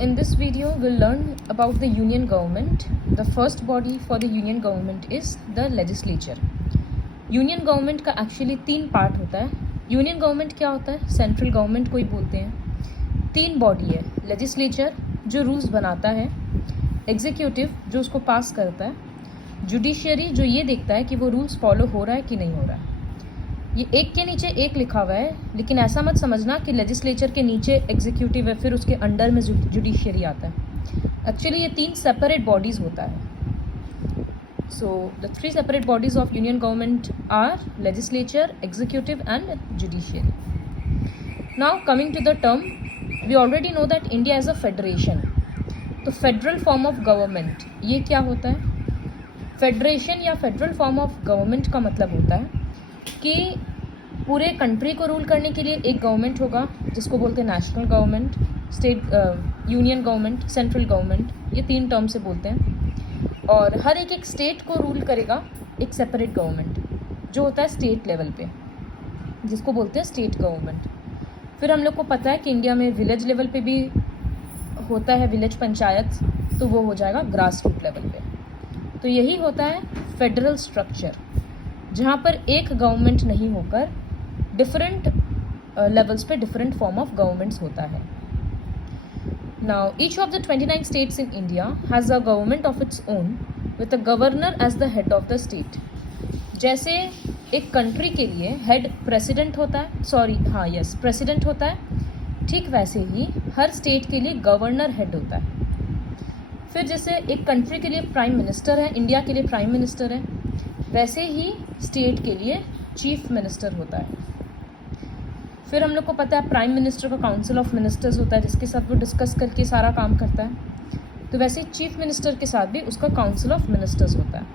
In this video, we'll learn about the union government. The first body for the union government is the legislature. Union government का actually 3 part होता है. Union government क्या होता है? Central government को ही बोलते हैं. 3 बॉडी है. लेजिस्लेचर जो रूल्स बनाता है, एग्जीक्यूटिव जो उसको पास करता है, जुडिशियरी जो ये देखता है कि वो रूल्स फॉलो हो रहा है कि नहीं हो रहा है. ये एक के नीचे एक लिखा हुआ है, लेकिन ऐसा मत समझना कि लेजिस्लेचर के नीचे एग्जीक्यूटिव है, फिर उसके अंडर में जुडिशियरी आता है. एक्चुअली ये 3 सेपरेट बॉडीज़ होता है. So the 3 separate bodies of union government are legislature, executive and judiciary. Now coming to the term, we already know that India is a federation. तो federal form of government ये क्या होता है? Federation या federal form of government का मतलब होता है कि पूरे कंट्री को रूल करने के लिए एक गवर्नमेंट होगा जिसको बोलते हैं national government, state union government, central government. ये 3 टर्म से बोलते हैं. और हर एक स्टेट को रूल करेगा एक सेपरेट गवर्नमेंट जो होता है स्टेट लेवल पे, जिसको बोलते हैं स्टेट गवर्नमेंट. फिर हम लोग को पता है कि इंडिया में विलेज लेवल पे भी होता है विलेज पंचायत, तो वो हो जाएगा ग्रास रूट लेवल पे. तो यही होता है फेडरल स्ट्रक्चर, जहाँ पर एक गवर्नमेंट नहीं होकर डिफरेंट लेवल्स पे डिफरेंट फॉर्म ऑफ गवर्नमेंट्स होता है. Now, each of the 29 states in India has a government of its own with a governor as the head of the state. जैसे एक कंट्री के लिए हेड प्रेसिडेंट होता है, president होता है, ठीक वैसे ही हर स्टेट के लिए गवर्नर हेड होता है. फिर जैसे एक कंट्री के लिए प्राइम मिनिस्टर है, इंडिया के लिए प्राइम मिनिस्टर है, वैसे ही स्टेट के लिए चीफ मिनिस्टर होता है. फिर हम लोग को पता है प्राइम मिनिस्टर का काउंसिल ऑफ मिनिस्टर्स होता है जिसके साथ वो डिस्कस करके सारा काम करता है. तो वैसे ही चीफ मिनिस्टर के साथ भी उसका काउंसिल ऑफ मिनिस्टर्स होता है.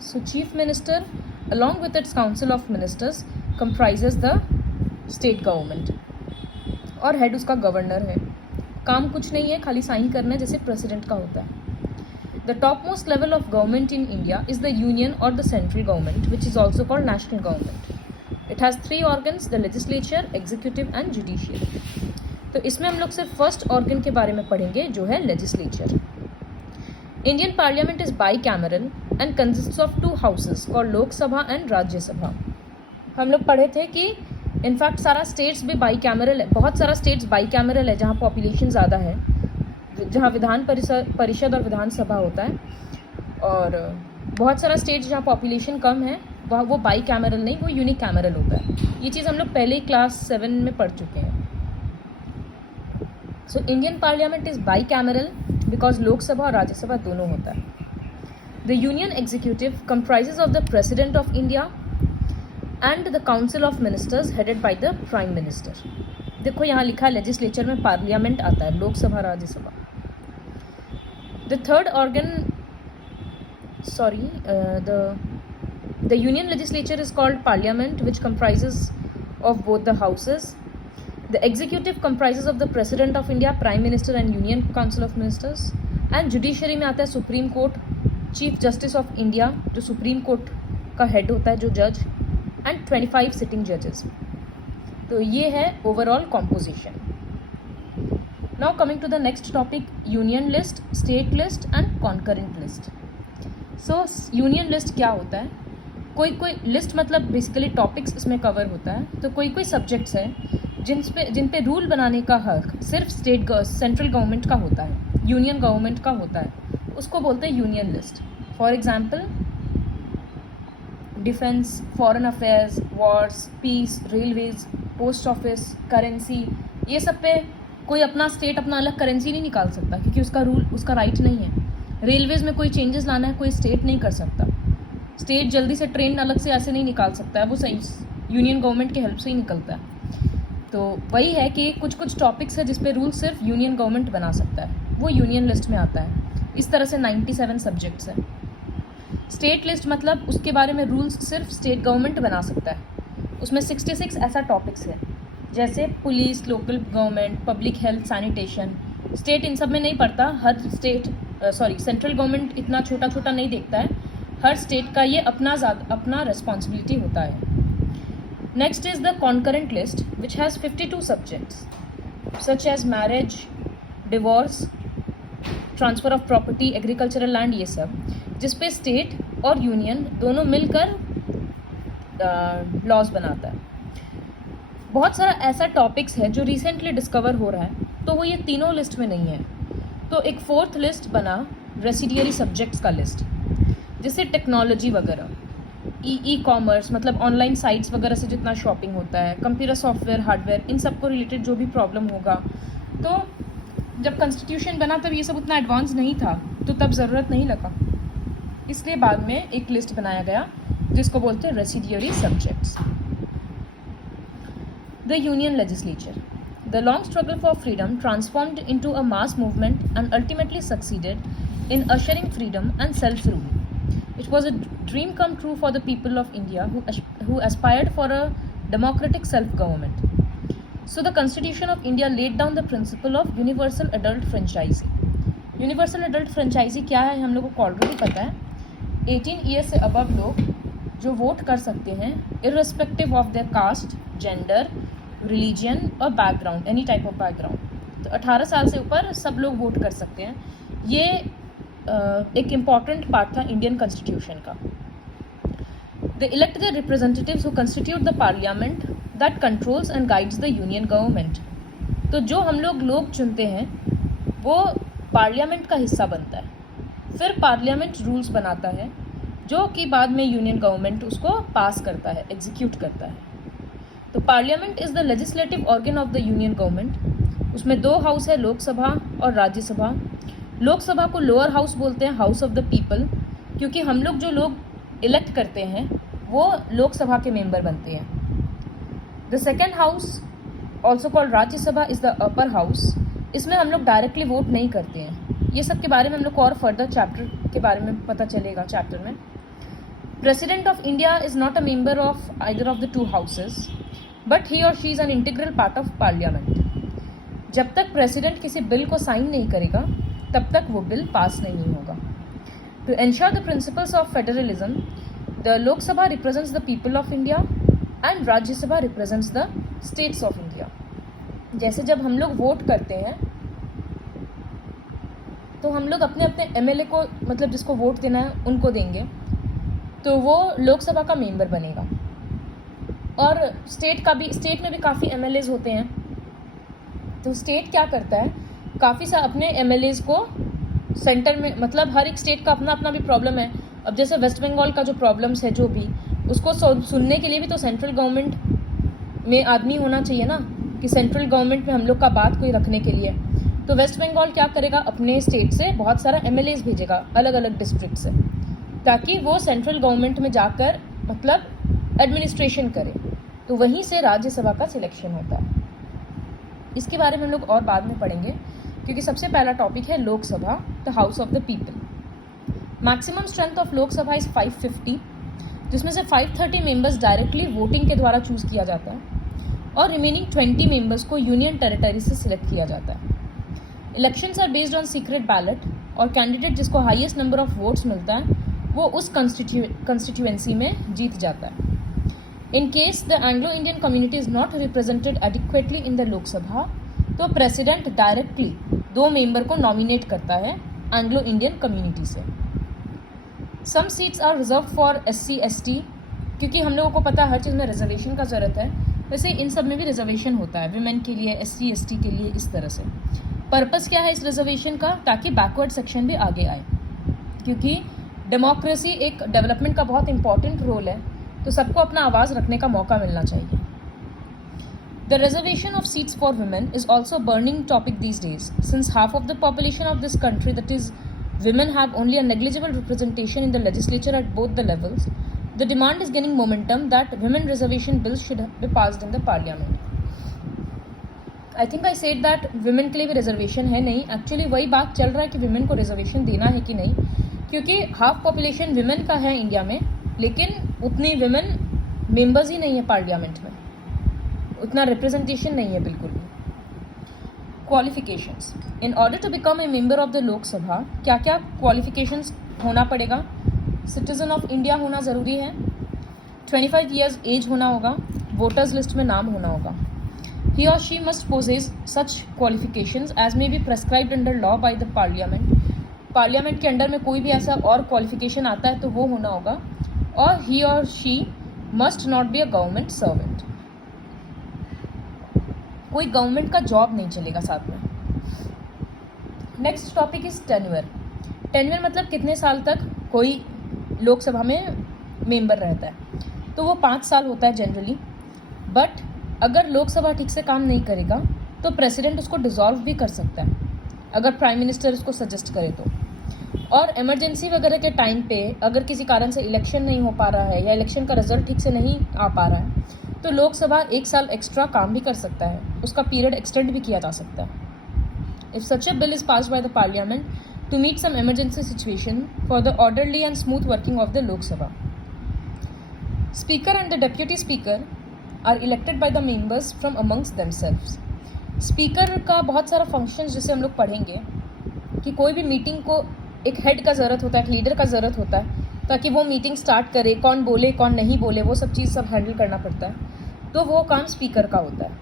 सो chief minister along with its council of ministers comprises the state government और हेड उसका गवर्नर है. काम कुछ नहीं है, खाली साइन करना है जैसे प्रेसिडेंट का होता है. The top most level of government in India is the union और the central government which is also called national government. It has 3 organs, the legislature, executive and judiciary. तो इसमें हम लोग सिर्फ फर्स्ट ऑर्गन के बारे में पढ़ेंगे जो है legislature. Indian parliament is bicameral and consists of 2 houses called Lok Sabha and Rajya Sabha. हम लोग पढ़े थे कि इनफैक्ट सारा स्टेट्स भी बाईकैमरल है. बहुत सारा स्टेट्स बाईकैमरल है जहाँ पॉपुलेशन ज़्यादा है, जहाँ विधान परिषद और विधानसभा होता है, और बहुत सारा स्टेट्स जहाँ पॉपुलेशन कम है वह वो बाई कैमरल नहीं, वो यूनिक कैमरल होता है. ये चीज़ हम लोग पहले ही क्लास 7 में पढ़ चुके हैं. So Indian parliament is by cameral because Lok Sabha और राज्यसभा दोनों होता है. The union executive comprises of the president of India and the council of ministers headed by the prime minister. देखो यहाँ लिखा है लेजिस्लेचर में पार्लियामेंट आता है, Lok Sabha Rajya Sabha. The third organ The union legislature is called parliament, which comprises of both the houses. The executive comprises of the president of India, prime minister and union council of ministers. And judiciary में आता है supreme court, chief justice of India जो supreme court का head होता है, जो judge, and 25 sitting judges. तो ये है overall composition. Now coming to the next topic, union list, state list and concurrent list. So union list क्या होता है? कोई लिस्ट मतलब बेसिकली टॉपिक्स इसमें कवर होता है. तो कोई सब्जेक्ट्स हैं जिन पे रूल बनाने का हक सिर्फ सेंट्रल गवर्नमेंट का होता है, यूनियन गवर्नमेंट का होता है, उसको बोलते हैं union list. For example defence, foreign affairs, wars, peace, railways, post office, currency, ये सब पे कोई अपना स्टेट अपना अलग करेंसी नहीं निकाल सकता क्योंकि उसका राइट नहीं है. रेलवेज़ में कोई चेंजेस लाना है कोई स्टेट नहीं कर सकता. स्टेट जल्दी से ट्रेन अलग से ऐसे नहीं निकाल सकता है, वो सही यूनियन गवर्नमेंट की हेल्प से ही निकलता है. तो वही है कि कुछ टॉपिक्स है जिस पे रूल सिर्फ यूनियन गवर्नमेंट बना सकता है, वो यूनियन लिस्ट में आता है. इस तरह से 97 सब्जेक्ट्स हैं. स्टेट लिस्ट मतलब उसके बारे में रूल्स सिर्फ स्टेट गवर्नमेंट बना सकता है. उसमें 66 ऐसा टॉपिक्स है जैसे police, local government, public health, sanitation. State in सब में नहीं पड़ता. हर स्टेट सेंट्रल गवर्नमेंट इतना छोटा नहीं देखता है. हर स्टेट का ये अपना रिस्पॉन्सिबिलिटी होता है. Next is the concurrent list which has 52 subjects such as marriage, divorce, transfer of property, agricultural land, ये सब, जिस पे स्टेट और यूनियन दोनों मिलकर लॉज बनाता है। बहुत सारा ऐसा टॉपिक्स है जो रिसेंटली डिस्कवर हो रहा है, तो वो ये तीनों लिस्ट में नहीं है। तो एक फोर्थ लिस्ट बना रेसिडियरी सब्जेक्ट्स का लिस्ट, जिससे टेक्नोलॉजी वगैरह, ई कॉमर्स मतलब ऑनलाइन साइट्स वगैरह से जितना शॉपिंग होता है, कंप्यूटर सॉफ्टवेयर, हार्डवेयर, इन सब को रिलेटेड जो भी प्रॉब्लम होगा। तो जब कॉन्स्टिट्यूशन बना तब ये सब उतना एडवांस नहीं था, तो तब ज़रूरत नहीं लगा, इसलिए बाद में एक लिस्ट बनाया गया जिसको बोलते हैं residuary subjects. The union legislature, the long struggle for freedom transformed into a mass movement and ultimately succeeded in ushering freedom and self-rule. It was a dream come true for the people of India who aspired for a democratic self-government. So the Constitution of India laid down the principle of universal adult franchisee. Universal adult franchisee क्या है हम लोगों को already पता है। 18 year से above लोग जो वोट कर सकते हैं irrespective of their caste, gender, religion और background, any type of background. तो 18 साल से ऊपर सब लोग वोट कर सकते हैं। ये एक इम्पॉर्टेंट पार्ट था इंडियन कॉन्स्टिट्यूशन का। They elect the representatives who constitute the parliament that controls and guides the union government. तो जो हम लोग चुनते हैं वो पार्लियामेंट का हिस्सा बनता है। फिर पार्लियामेंट रूल्स बनाता है जो कि बाद में यूनियन गवर्नमेंट उसको पास करता है, एग्जीक्यूट करता है। तो parliament is the legislative organ of the union government. उसमें 2 हाउस है, लोकसभा और राज्यसभा। लोकसभा को लोअर हाउस बोलते हैं, हाउस ऑफ द पीपल, क्योंकि हम लोग जो लोग इलेक्ट करते हैं वो लोकसभा के मेंबर बनते हैं। The second house also called Rajya Sabha is the upper house. इसमें हम लोग डायरेक्टली वोट नहीं करते हैं। ये सब के बारे में हम लोग को और फर्दर चैप्टर के बारे में पता चलेगा चैप्टर में। President of India is not a member of either of the 2 houses, but he or she is an integral part of parliament. जब तक प्रेसिडेंट किसी बिल को साइन नहीं करेगा तब तक वो बिल पास नहीं होगा। To ensure the principles of federalism, the Lok Sabha represents the people of India and Rajya Sabha represents the states of India. जैसे जब हम लोग वोट करते हैं तो हम लोग अपने अपने एमएलए को, मतलब जिसको वोट देना है उनको देंगे, तो वो लोकसभा का मेंबर बनेगा। और स्टेट में भी काफ़ी एमएलएज होते हैं। तो स्टेट क्या करता है, काफ़ी सा अपने एमएलएज को सेंटर में, मतलब हर एक स्टेट का अपना अपना भी प्रॉब्लम है। अब जैसे वेस्ट बंगाल का जो प्रॉब्लम्स है जो भी, उसको सुनने के लिए भी तो सेंट्रल गवर्नमेंट में आदमी होना चाहिए ना, कि सेंट्रल गवर्नमेंट में हम लोग का बात कोई रखने के लिए। तो वेस्ट बंगाल क्या करेगा, अपने स्टेट से बहुत सारा एमएलएज भेजेगा अलग अलग डिस्ट्रिक्ट से, ताकि वो सेंट्रल गवर्नमेंट में जाकर मतलब एडमिनिस्ट्रेशन करे। तो वहीं से राज्यसभा का सिलेक्शन होता है। इसके बारे में हम लोग और बाद में पढ़ेंगे, क्योंकि सबसे पहला टॉपिक है Lok Sabha, the house of the people. Maximum strength of Lok Sabha is 550, जिसमें से 530 मेंबर्स डायरेक्टली वोटिंग के द्वारा चूज़ किया जाता है और रिमेनिंग 20 मेंबर्स को यूनियन टेरिटरी से सिलेक्ट किया जाता है। Elections are based on secret ballot, और कैंडिडेट जिसको हाईएस्ट नंबर ऑफ वोट्स मिलता है वो उस कंस्टिट्यूएंसी में जीत जाता है। In case the Anglo-Indian community is not represented adequately in the Lok Sabha, तो प्रेसिडेंट डायरेक्टली 2 मेंबर को नॉमिनेट करता है एंग्लो इंडियन कम्युनिटी से। Some seats are reserved for SC/ST, क्योंकि हम लोगों को पता है हर चीज़ में रिजर्वेशन का ज़रूरत है, वैसे इन सब में भी रिजर्वेशन होता है, विमेन के लिए, SC/ST के लिए, इस तरह से। पर्पस क्या है इस रिजर्वेशन का, ताकि बैकवर्ड सेक्शन भी आगे आए, क्योंकि डेमोक्रेसी एक डेवलपमेंट का बहुत इंपॉर्टेंट रोल है, तो सबको अपना आवाज़ रखने का मौका मिलना चाहिए। The reservation of seats for women is also burning topic these days, since half of the population of this country, that is women, have only a negligible representation in the legislature at both the levels. The demand is gaining momentum that women reservation bills should be passed in the parliament. I think I said that women के लिए भी reservation है नहीं, actually वही बात चल रहा है कि women को रिजर्वेशन देना है कि नहीं, क्योंकि हाफ पॉपुलेशन women का है इंडिया में, लेकिन उतनी women मेंबर्स ही नहीं है पार्लियामेंट में, उतना रिप्रेजेंटेशन नहीं है बिल्कुल भी। Qualifications, in order to become a member of the Lok Sabha क्या क्या क्वालिफिकेशंस होना पड़ेगा, सिटीजन ऑफ इंडिया होना ज़रूरी है, 25 ईयर्स एज होना होगा, वोटर्स लिस्ट में नाम होना होगा, he or she must possess such qualifications as may be prescribed under law by the parliament. Parliament के अंडर में कोई भी ऐसा और क्वालिफिकेशन आता है तो वो होना होगा. और he or she must not be a government servant. कोई गवर्नमेंट का जॉब नहीं चलेगा साथ में. Next topic is tenure. Tenure मतलब कितने साल तक कोई लोकसभा में मेंबर रहता है. तो वो 5 साल होता है जनरली. बट अगर लोकसभा ठीक से काम नहीं करेगा तो प्रेसिडेंट उसको डिसॉल्व भी कर सकता है अगर प्राइम मिनिस्टर उसको सजेस्ट करे तो. और इमरजेंसी वगैरह के टाइम पे अगर किसी कारण से इलेक्शन नहीं हो पा रहा है या इलेक्शन का रिजल्ट ठीक से नहीं आ पा रहा है तो लोकसभा 1 साल एक्स्ट्रा काम भी कर सकता है. उसका पीरियड एक्सटेंड भी किया जा सकता है. If such a bill is passed by the parliament to meet some emergency situation for the orderly and smooth working of the Lok Sabha. Speaker and the Deputy Speaker are elected by the members from amongst themselves. Speaker का बहुत सारा functions जैसे हम लोग पढ़ेंगे कि कोई भी मीटिंग को एक हेड का ज़रूरत होता है, एक लीडर का ज़रूरत होता है ताकि वो मीटिंग स्टार्ट करे. कौन बोले कौन नहीं बोले वो सब चीज़ सब हैंडल करना पड़ता है. तो वो काम स्पीकर का होता है.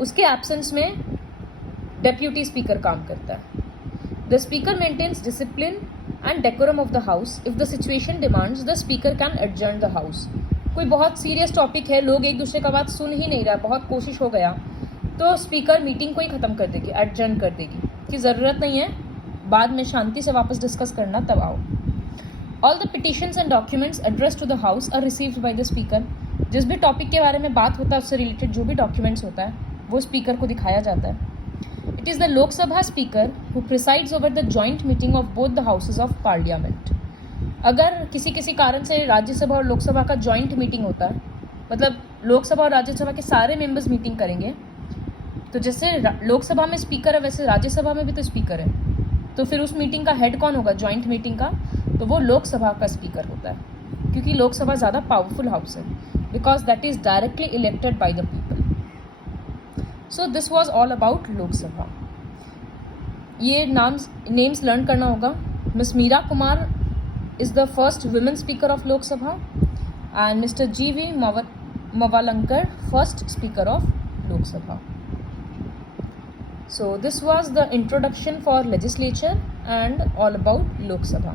उसके एब्सेंस में डेप्यूटी स्पीकर काम करता है. The speaker maintains discipline and decorum of the house. If the situation demands, the speaker can adjourn the house. कोई बहुत सीरियस टॉपिक है, लोग एक दूसरे का बात सुन ही नहीं रहा, बहुत कोशिश हो गया तो स्पीकर मीटिंग को ही ख़त्म कर देगी, एडजर्न कर देगी कि ज़रूरत नहीं है, बाद में शांति से वापस डिस्कस करना तब आओ. All the petitions and documents addressed to the house are received by the speaker. जिस भी टॉपिक के बारे में बात होता है उससे रिलेटेड जो भी डॉक्यूमेंट्स होता है वो स्पीकर को दिखाया जाता है. It is the Lok Sabha Speaker who presides over the joint meeting of both the houses of Parliament. अगर किसी कारण से राज्यसभा और लोकसभा का जॉइंट मीटिंग होता है, मतलब लोकसभा और राज्यसभा के सारे मेंबर्स मीटिंग करेंगे, तो जैसे लोकसभा में स्पीकर है वैसे राज्यसभा में भी तो स्पीकर है. तो फिर उस मीटिंग का हेड कौन होगा जॉइंट मीटिंग का? तो वो लोकसभा का स्पीकर होता है क्योंकि लोकसभा ज़्यादा पावरफुल हाउस है because that is directly elected by the people. So this was all about Lok Sabha. ये नेम्स लर्न करना होगा. Miss Meera Kumar is the first women speaker of Lok Sabha and mister G.V. Mavalankar first speaker of Lok Sabha. So this was the introduction for legislature and all about Lok Sabha.